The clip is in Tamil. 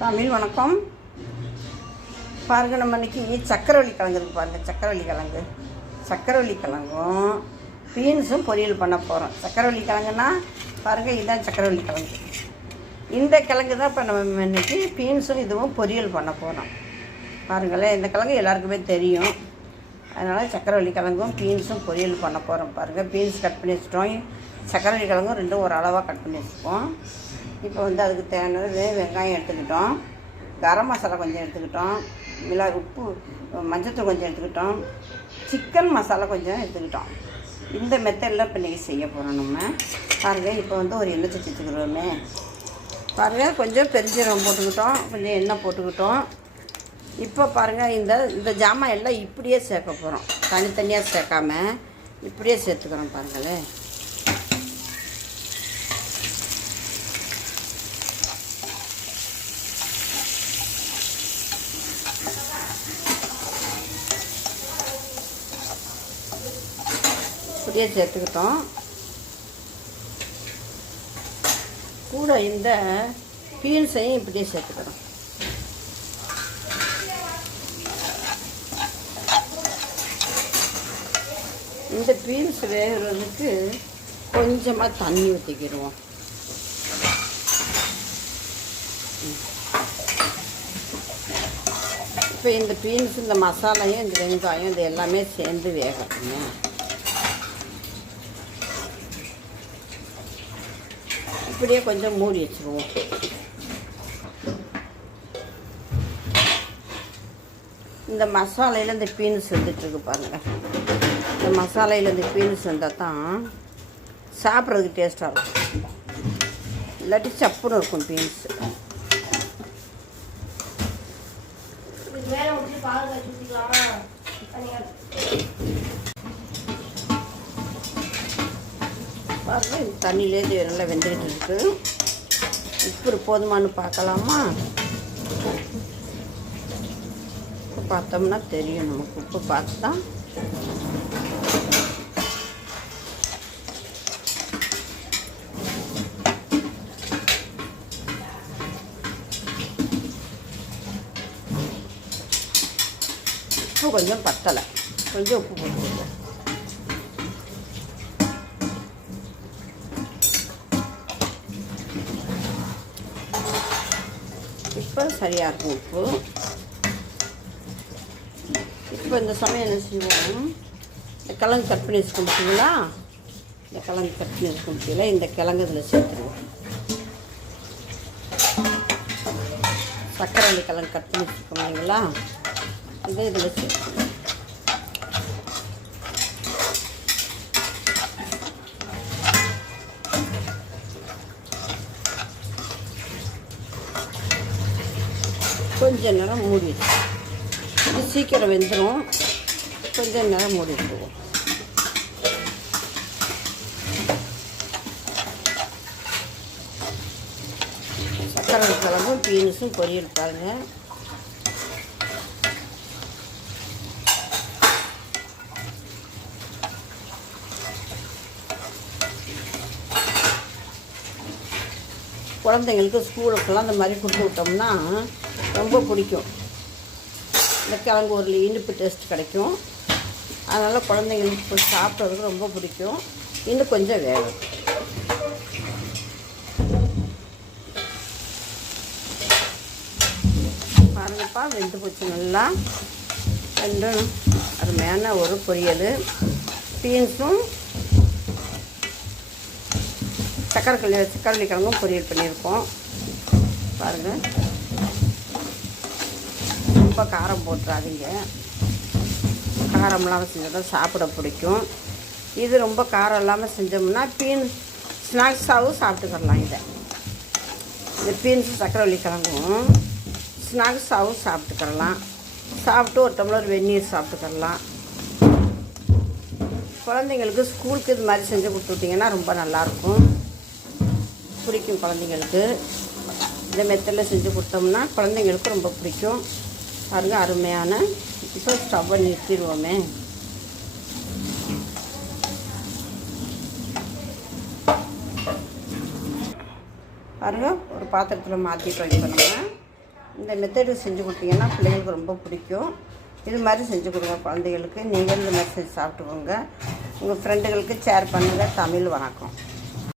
தமிழ் வணக்கம். பாருங்க நம்ம இன்னைக்கு சக்கரவள்ளி கிழங்கு இருக்குது பாருங்கள் சக்கரவள்ளி கிழங்கு சக்கரவள்ளி கிழங்கும் பீன்ஸும் பொரியல் பண்ண போகிறோம் சக்கரவள்ளி கிழங்குன்னா பாருங்கள் இதுதான் சக்கரவள்ளி கிழங்கு இந்த கிழங்கு தான் இப்போ நம்ம இன்றைக்கி பீன்ஸும் இதுவும் பொரியல் பண்ண போகிறோம் பாருங்களேன் இந்த கிழங்கு எல்லாருக்குமே தெரியும். அதனால் சக்கரவள்ளி கிழங்கும் பீன்ஸும் பொரியல் பண்ண போகிறோம் பாருங்கள் பீன்ஸ் கட் பண்ணி வச்சுட்டோம். சக்கரவள்ளி கிழங்கும் ரெண்டும் ஒரு அளவாக கட் பண்ணி வச்சுப்போம். இப்போ வந்து அதுக்கு தேவையானது வெங்காயம் எடுத்துக்கிட்டோம். கரம் மசாலா கொஞ்சம் எடுத்துக்கிட்டோம். மிளகாய் உப்பு மஞ்சத்தூள் கொஞ்சம் எடுத்துக்கிட்டோம். சிக்கன் மசாலா கொஞ்சம் எடுத்துக்கிட்டோம். இந்த மெத்தடில் இப்போ இன்றைக்கி செய்ய போகிறோம் நம்ம. பாருங்கள் இப்போ வந்து ஒரு எண்ணெய் சட்டி பாருங்கள் கொஞ்சம் பெருஞ்சீரகம் போட்டுக்கிட்டோம். கொஞ்சம் எண்ணெய் போட்டுக்கிட்டோம். இப்போ பாருங்கள் இந்த இந்த ஜாமான் எல்லாம் இப்படியே சேர்க்க போகிறோம் தனித்தனியாக சேர்க்காம இப்படியே சேர்த்துக்கிறோம் பாருங்களேன். இப்படியே சேர்த்துக்கிட்டோம். கூட இந்த பீன்ஸையும் இப்படியே சேர்த்துக்கிறோம். இந்த பீன்ஸ் வேகிறதுக்கு கொஞ்சமாக தண்ணி ஊற்றிக்கிடுவோம் இப்போ இந்த பீன்ஸ் இந்த மசாலையும் இந்த வெங்காயம் இது எல்லாமே சேர்ந்து வேகட்டுங்க. அப்படியே கொஞ்சம் மூடி வச்சுருவோம். இந்த மசாலையில் இந்த பீன்ஸ் வந்துட்டுருக்கு பாருங்கள் இந்த மசாலையில் இந்த பீன்ஸ் வந்தால் தான் சாப்பிட்றதுக்கு டேஸ்ட்டாக இருக்கும். இல்லாட்டி சப்புன்னு இருக்கும் பீன்ஸ். மேலே ஊற்றி பால் காய்ச்சி ஊற்றிக்கலாமா பாருங்கள் இந்த தண்ணியிலேருந்து நல்லா வெந்துக்கிட்டு இருக்கு. உப்பு போதுமானு பார்க்கலாமா? உப்பு பார்த்தோம்னா தெரியும் நமக்கு உப்பு பார்த்து. தான் உப்பு கொஞ்சம் பத்தலை. கொஞ்சம் உப்பு போட்டுருவோம் இப்போ சரியாக இருக்கும் உப்பு இப்போ இந்த சமயம் என்ன செய்வோம்? இந்த கிழங்கு கட் பண்ணி வச்சுக்க முடியுங்களா இந்த கிழங்கு கட் பண்ணி வச்சுக்க முடியல இந்த கிழங்கு இதில் சேர்த்துருவோம். சக்கரவள்ளி கிழங்கு கட் பண்ணி வச்சுக்கோங்க இல்லைங்களா இதை இதில் சேர்த்துருவோம். கொஞ்ச நேரம் மூடி வச்சுருவோம் இது சீக்கிரம் வெந்துடும் கொஞ்ச நேரம் மூடி வச்சுருவோம் சக்கரை கிழங்கும் பீன்ஸும் பொரியல் பாருங்கள் குழந்தைங்களுக்கு ஸ்கூலுக்கெல்லாம் அந்த மாதிரி கொடுத்து விட்டோம்னா ரொம்ப பிடிக்கும். இந்த கிழங்கு ஒரு இனிப்பு டேஸ்ட் கிடைக்கும். அதனால் குழந்தைங்களுக்கு சாப்பிட்றதுக்கு ரொம்ப பிடிக்கும். இன்னும் கொஞ்சம் வேகும் பாருங்கப்பா வெந்து போச்சு நல்லா. ரெண்டும் அருமையான ஒரு பொரியல். பீன்ஸும் சக்கரை கல்லி சக்கரவள்ளி கிழங்கும் பொரியல் பண்ணியிருக்கோம். பாருங்கள் ரொம்ப காரம் போட்டுறாதீங்க. காரம் இல்லாமல் செஞ்சால் தான் சாப்பிட பிடிக்கும். இது ரொம்ப காரம் இல்லாமல் செஞ்சோம்னா பீன் ஸ்நாக்ஸாகவும் சாப்பிட்டுக்கலாம் இதை. இந்த பீன்ஸு சக்கரவள்ளி கிழங்கும் ஸ்நாக்ஸாகவும் சாப்பிட்டுக்கலாம். சாப்பிட்டு ஒரு டம்ளர் வெந்நீர் சாப்பிட்டுக்கலாம். குழந்தைங்களுக்கு ஸ்கூலுக்கு இது மாதிரி செஞ்சு கொடுத்து விட்டிங்கன்னா ரொம்ப நல்லாயிருக்கும். பிடிக்கும் குழந்தைங்களுக்கு. இந்த மெத்தடில் செஞ்சு கொடுத்தோம்னா குழந்தைங்களுக்கு ரொம்ப பிடிக்கும். பாருங்க அருமையான. இப்போ ஸ்டவ்வை நிறுத்திடுவோமே. பாருங்க ஒரு பாத்திரத்தில் மாற்றிட்டு இப்போ நம்ம. இந்த மெத்தடு செஞ்சு கொடுத்தீங்கன்னா பிள்ளைங்களுக்கு ரொம்ப பிடிக்கும். இது மாதிரி செஞ்சு கொடுங்க குழந்தைகளுக்கு. நீங்களும் இந்த மாதிரி செஞ்சு சாப்பிட்டுக்கோங்க. உங்கள் ஃப்ரெண்டுகளுக்கு ஷேர் பண்ணுங்கள் தமிழ் வணக்கம்.